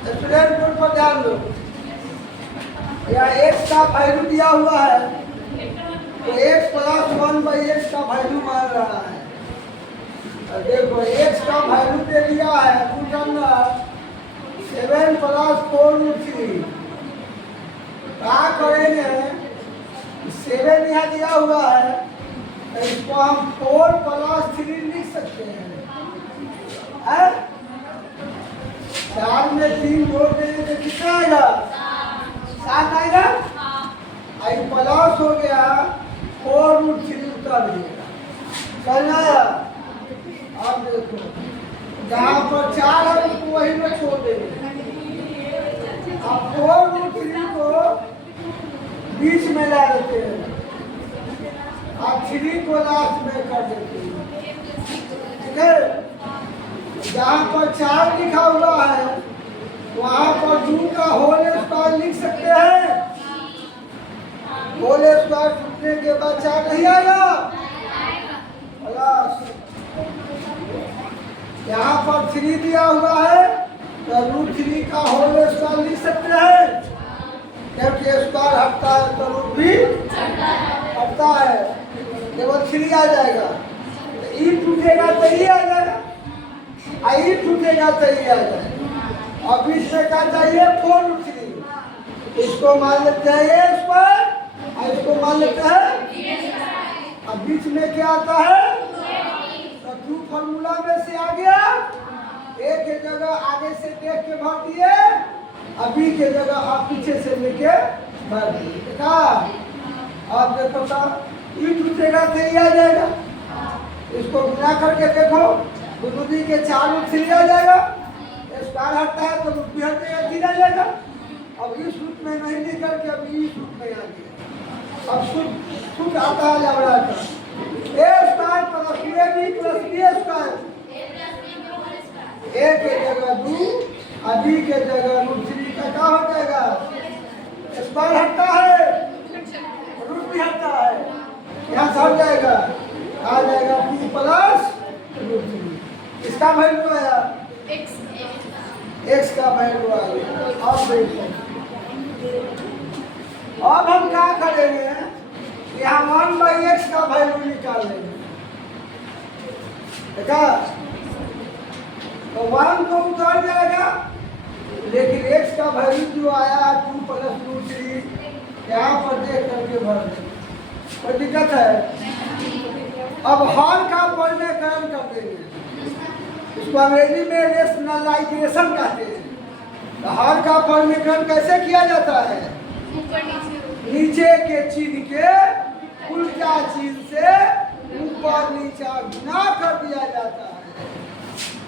Student board पर ध्यान दो। यहाँ x का वैल्यू दिया हुआ है तो x प्लस 1/x का वैल्यू मान रहा है। देखो x का वैल्यू दे दिया है पुट अंदर 7 + 4√3। क्या करेंगे, 7 यहाँ दिया हुआ है तो इसको हम 4 + 3 लिख सकते हैं। 4 में 3 जोड़ देंगे तो कितना आएगा? 7 आएगा। आई प्लस हो गया 4√3 उतर दिएगा। चल आया। अब देखो जहाँ पर 4 है उसको वही में छोड़ देंगे। अब 4√3 को बीच में ला देते हैं और 3 को लास्ट में कर देते हैं। ठीक है, जहाँ पर 4 लिखा हुआ है वहाँ पर 2 का होल स्क्वायर लिख सकते हैं। होल स्क्वायर टूटने के बाद 4 नहीं आएगा। यहाँ पर 3 दिया हुआ है तो √3 का होल स्क्वायर लिख सकते हैं, क्योंकि स्क्वायर हटता है तो रूट भी हटता है। केवल 3 आ जाएगा। ई टूटेगा तो ई आ जाएगा, आई टूटेगा तो ई आ जाएगा। और बीच में क्या चाहिए? 4√3। इसको मान लेते हैं ए स्क्वायर और इसको मान लेते हैं। अब बीच में क्या आता है? तो 2 फॉर्मूला में से आ गया। ए के जगह आगे से देख के भर दिए, अभी के जगह आप पीछे से लेके भर दिए। देखा? अब देखो सर ई टूटेगा तो ई आ जाएगा। इसको गुना करके देखो, दूधी के 4√3 आ जाएगा। स्क्वायर हटता है तो रूट भी हटेगा, 3 आ जाएगा। अब इस रूट में नहीं निकल के अब इस रूट में आ गया। अब सूत्र आता है लबड़ा का A square plus B plus B square. A के जगह 2 और बी के जगह √3 का क्या हो जाएगा? स्क्वायर हटता है, रूट भी हटता है, यहाँ से हट जाएगा, आ जाएगा 2 + √3। इसका वैल्यू आया x का वैल्यू आ गया। अब देखो, अब हम क्या करेंगे, यहाँ 1/x का वैल्यू निकालेंगे। देखा? तो 1 तो उतर जाएगा, लेकिन x का वैल्यू जो आया 2 + √3 यहाँ पर देख करके भर देंगे। कोई दिक्कत है? अब हर का वर्गीकरण कर देंगे। इसको अंग्रेजी में रेशनलाइजेशन कहते हैं। तो हर का वर्गीकरण कैसे किया जाता है? नीचे के चिन्ह के उल्टा चिन्ह से ऊपर नीचा गुना कर दिया जाता है।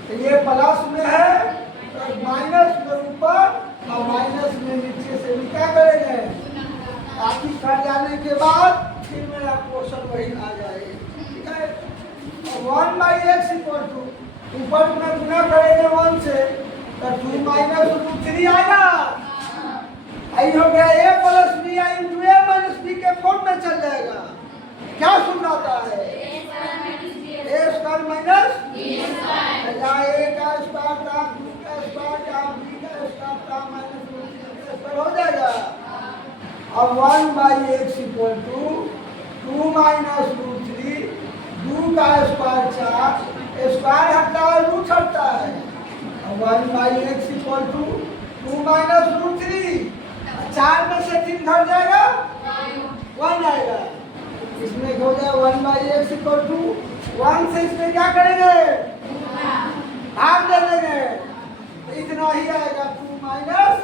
तो ये प्लस में है तो माइनस में ऊपर और माइनस में नीचे से क्या करेंगे, ताकि कर जाने के बाद फिर मेरा क्वेश्चन वही आ जाए। ठीक है? और 1/x = ऊपर में गुना करेंगे 1 से तो 2 - √3 आएगा। आई हो गया a + b × a - b के फॉर्म में चल जाएगा। क्या सूत्र आता है? a² - b²। जहाँ a का स्क्वायर था, 2 का स्क्वायर था, b का स्क्वायर था, -√3 का स्क्वायर हो जाएगा। अब 1/x = 2 - √3, 2 का स्क्वायर 4, स्क्वायर हटता है रूट हटता है। अब 1/x = 2 - √3, 4 में से 3 घट जाएगा, 1 आएगा। इसमें हो जाए 1/x = 1 से इसमें क्या करेंगे, भाग दे देंगे तो इतना ही आएगा 2 - √3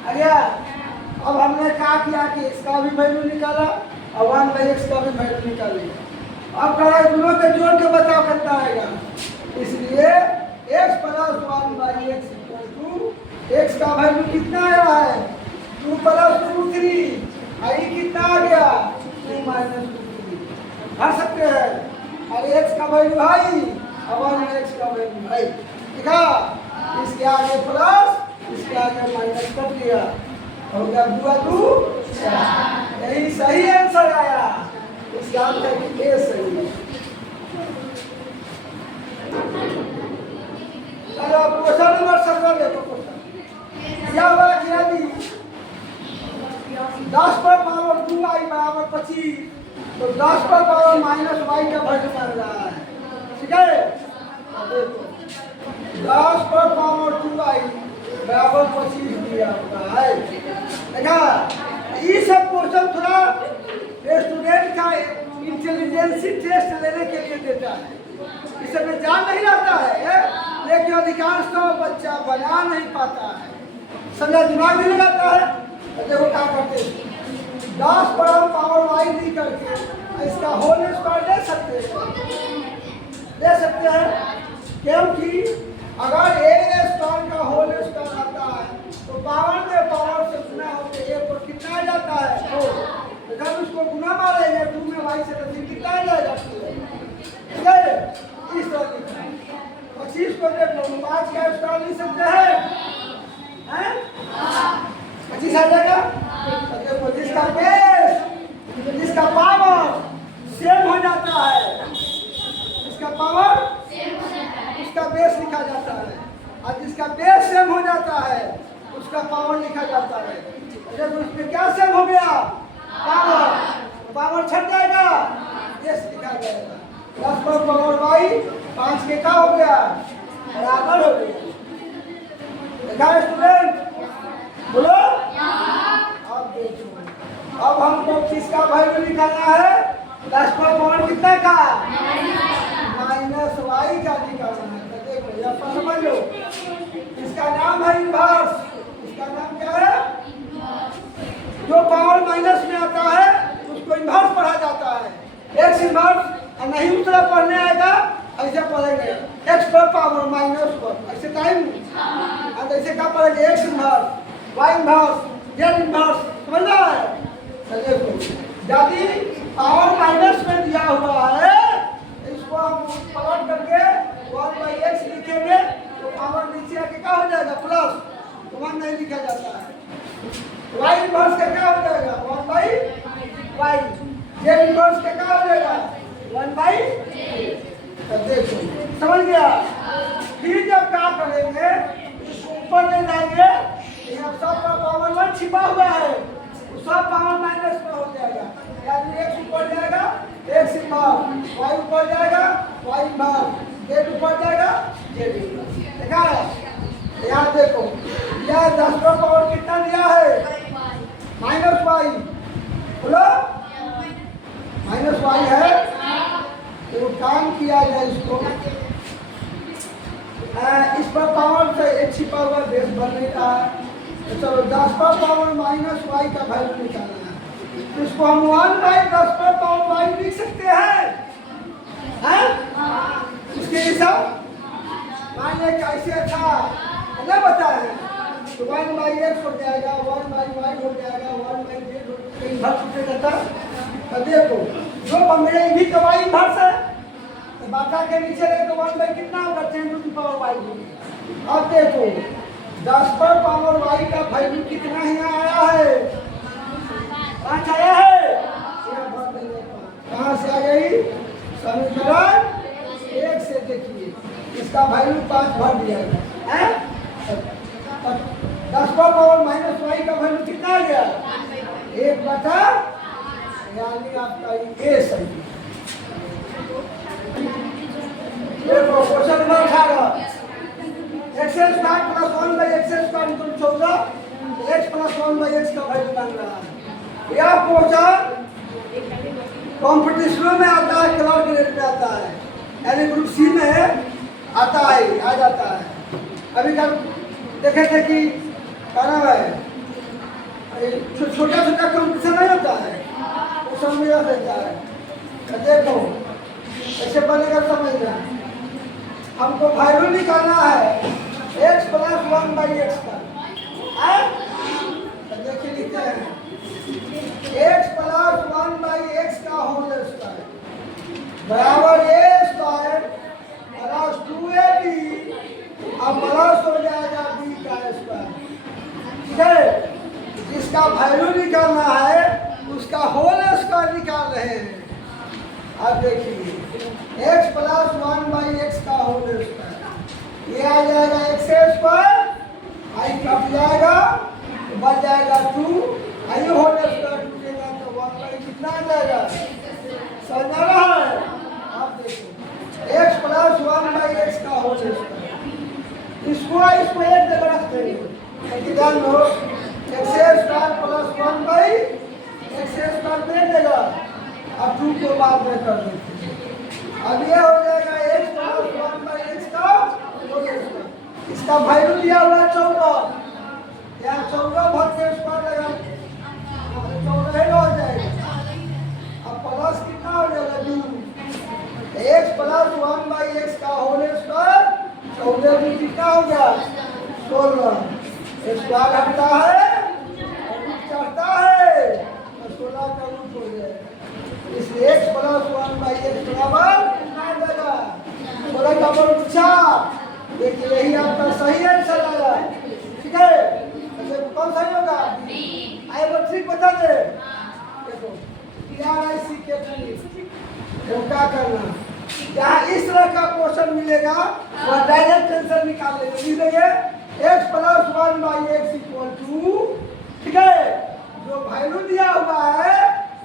आ गया। अब हमने क्या किया कि इसका भी वैल्यू निकाला और 1/x का भी वैल्यू निकाल लिया। अब करा दोनों के जोड़ के बताओ कितना आएगा। इसलिए x + 1/x = x का वैल्यू कितना आ रहा है? 2 + √3। आई कितना आ गया? 2 - √3। भर सकते हैं। और x का वैल्यू है और 1x का वैल्यू है। ठीक है? इसके आगे प्लस, इसके आगे माइनस कर दिया, हो गया 2 × 2 4। यही सही आंसर आया। इसका आंसर ए सही है। चलो क्वेश्चन नंबर 17 देखो। क्वेश्चन क्या होगा यदि 10 पर पावर 2y बराबर 25 तो 10 पर पावर माइनस y का वैल्यू बन रहा है। ठीक है, देखो 10 पर पावर 2y बराबर 25 दिया हुआ है। देखा, ये सब क्वेश्चन थोड़ा स्टूडेंट का इंटेलिजेंसी टेस्ट लेने के लिए देता है। इस में जान नहीं रहता है, लेकिन अधिकांश तो बच्चा बना नहीं पाता है, समझा, दिमाग नहीं लगाता है। तो देखो क्या करते हैं, 10 पर हम पावर y ली करके इसका होल स्क्वायर ले सकते हैं, क्योंकि अगर a स्क्वायर का होल स्क्वायर आता है तो पावर में पावर से गुना होकर a पर कितना आ जाता है 2। जब उसको गुना मारेंगे 2 में y से तो कितना आ जाएगा 2। ठीक है, इस तरह 25 को देखो 5 का स्क्वायर लिख सकते हैं, 25 आ जाएगा। देखो जिसका बेस जिसका पावर सेम हो जाता है, जिसका पावर उसका बेस लिखा जाता है, और जिसका बेस सेम हो जाता है उसका पावर लिखा जाता है। देखो उसमें क्या सेम हो गया, पावर छट जाएगा, बेस लिखा जाएगा। 10 पर पावर y 5 के क्या हो गया, बराबर हो गया। देखा स्टूडेंट, बोलो। अब देखो, अब हमको किसका वैल्यू निकालना है, 10 पर पावर कितना का माइनस y का निकालना है। तो देखो यह समझ लो, इसका नाम है इनवर्स। इसका नाम क्या है, जो पावर माइनस में आता है उसको इनवर्स पढ़ा जाता है। x इनवर्स नहीं उतना पढ़ने आएगा, ऐसे पढ़ेंगे x पर पावर माइनस 1, ऐसे टाइम और ऐसे क्या पढ़ेंगे, x inverse, y inverse, z inverse, समझ रहा है। देखो यदि पावर माइनस में दिया हुआ है इसको हम पलट करके 1/x लिखेंगे तो पावर नीचे आके क्या हो जाएगा, प्लस, 1 नहीं लिखा जाता है। y इनवर्स का क्या हो जाएगा, 1/y, z इनवर्स का क्या हो जाएगा, 1/। तो देखो समझ गया। फिर जब क्या करेंगे, इसको ऊपर ले जाएंगे, यहाँ सब का पावर 1 छिपा हुआ है, सब पावर माइनस में हो जाएगा, यानी x ऊपर जाएगा x इनवर्स, y ऊपर जाएगा y इनवर्स, z ऊपर जाएगा z इनवर्स। देखा है, यहाँ देखो यह 10 का पावर कितना दिया है, माइनस y, बोलो माइनस y है। तो काम किया जाए इसको, इस पर पावर से एक छिपा हुआ बेस बन नहीं रहा है। तो चलो 10 पर पावर माइनस y का वैल्यू निकालना है, तो इसको हम 1/10 पर पावर y लिख सकते हैं, इसके हिसाब मान लें कैसे था ना बताया है, तो 1/x हो जाएगा, 1/y हो जाएगा, 1/z हो जाएगा। तो देखो जो मेरे भी तो y इनवर्स है, तो बाटा के नीचे रहे तो 1 कितना होगा, 10 टू द पावर y। अब देखो 10 पर पावर y का वैल्यू कितना ही आया है, 5 आया है। कहाँ से आ गई, समीकरण 1 से देखिए, इसका वैल्यू 5 भर दिया है। 10 पर पावर माइनस y का वैल्यू कितना आ गया, 1/, यानी आपका ये सही। देखो question number 18, x² + 1/x² = 14, x + 1/x का वैल्यू बन रहा है। यह क्वेश्चन कॉम्पिटिशनों में आता है, क्लर्क ग्रेड में आता है, यानी ग्रुप सी में आता है, आ जाता है। अभी कल देखे थे कि क्या नाम है, छोटा छोटा कॉम्पिटिशन नहीं होता है, वो सब में रहता है। तो देखो ऐसे बनेगा, समझना, हमको वैल्यू निकालना है x + 1/x का। देखिए लिखते हैं x + 1/x का होल स्क्वायर बराबर a² + 2ab, अब प्लस हो जाएगा b का स्क्वायर। ठीक है, जिसका वैल्यू निकालना है उसका होल स्क्वायर निकाल रहे हैं। अब देखिए x + 1/x का होल स्क्वायर, ये आ जाएगा x² y कट जाएगा तो बच जाएगा 2, आइए होल स्क्वायर टूटेगा तो 1 बाई कितना आ जाएगा, समझ में आ रहा है। आप देखो x प्लस 1 बाई एक्स का होल स्क्वायर, इसको एक जगह रख देंगे, ध्यान दो x square plus 1 by x square दे देगा और 2 को बाद में कर देते। अब ये हो जाएगा x प्लस 1 बाई एक्स का होल स्क्वायर, इसका वैल्यू दिया हुआ है 14, यहाँ 14 भर के स्क्वायर लगा 14 हो जाएगा। अब प्लस कितना हो जाएगा 2, x प्लस 1 बाई एक्स का होल स्क्वायर 14 भी कितना हो गया 16, स्क्वायर हटता है चढ़ता है तो 16 का रूट हो जाएगा, इसलिए x प्लस 1 बाई एक्स बराबर कितना आ जाएगा 16 का रूट 4। देखिए यही आपका सही आंसर आएगा, ठीक है। अच्छा कौन सही होगा, आइए वो ट्रिक बता दे। देखो PRIC के ट्रिक वो क्या करना, जहाँ इस तरह का क्वेश्चन मिलेगा वह डायरेक्ट आंसर निकाल लेंगे, लिखेंगे x plus 1 by x equal to, ठीक है, जो वैल्यू दिया हुआ है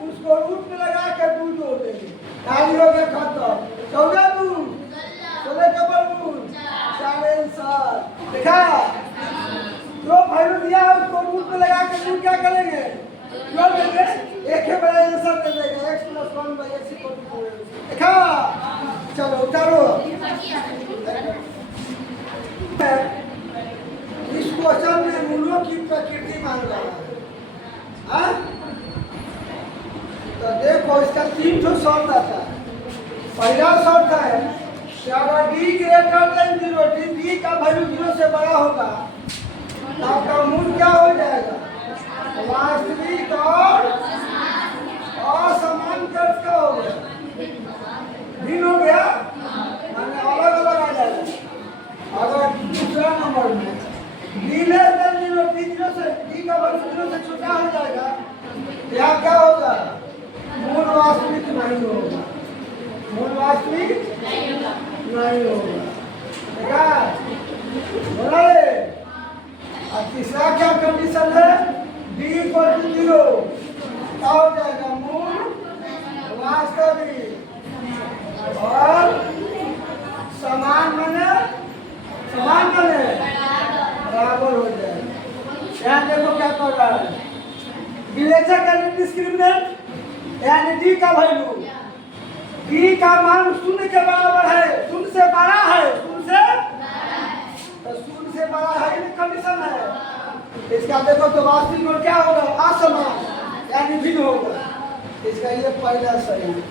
उसको रूट में लगा के 2 जोड़ देंगे, खाली हो गया खत्म, 14 2 16 का वर्गमूल 4 आंसर। देखा जो वैल्यू दिया है उसको रूट में लगा के 2 क्या करेंगे जोड़ देंगे, एक ही बड़ा आंसर दे देगा x plus 1 by x equal to. देखा चलो उतारो। इस क्वेश्चन में मूलों की प्रकृति मान रहा है, तो देखो इसका 3 शर्त आता है। पहला शर्त है कि अगर d ग्रेटर देन 0, d का वैल्यू 0 से बड़ा होगा तो आपका मूल क्या हो जाएगा, वास्तविक और असमान कर्व का हो गया, भिन्न हो गया माने अलग अलग आ जाएगा। अगर दूसरा नंबर में d लेस देन 0, d से d का वैल्यू 0 से छोटा हो जाएगा, यहाँ क्या होगा, मूल वास्तविक नहीं होगा, मूल वास्तविक नहीं होगा। देखा बोला रे। और तीसरा क्या कंडीशन है, d इक्वल टू 0 क्या हो जाएगा, मूल वास्तविक और समान माने बराबर हो जाएगा। यहाँ देखो क्या कर रहा है, विवेचक यानी डिस्क्रिमिनेंट यानी d का वैल्यू, d का मान 0 के बराबर है, 0 से बड़ा है, 0 से बड़ा है, ये कंडीशन है। इसका देखो तो वास्तविक में क्या होगा, असमान यानी भिन्न होगा, इसका ये पहला सही है।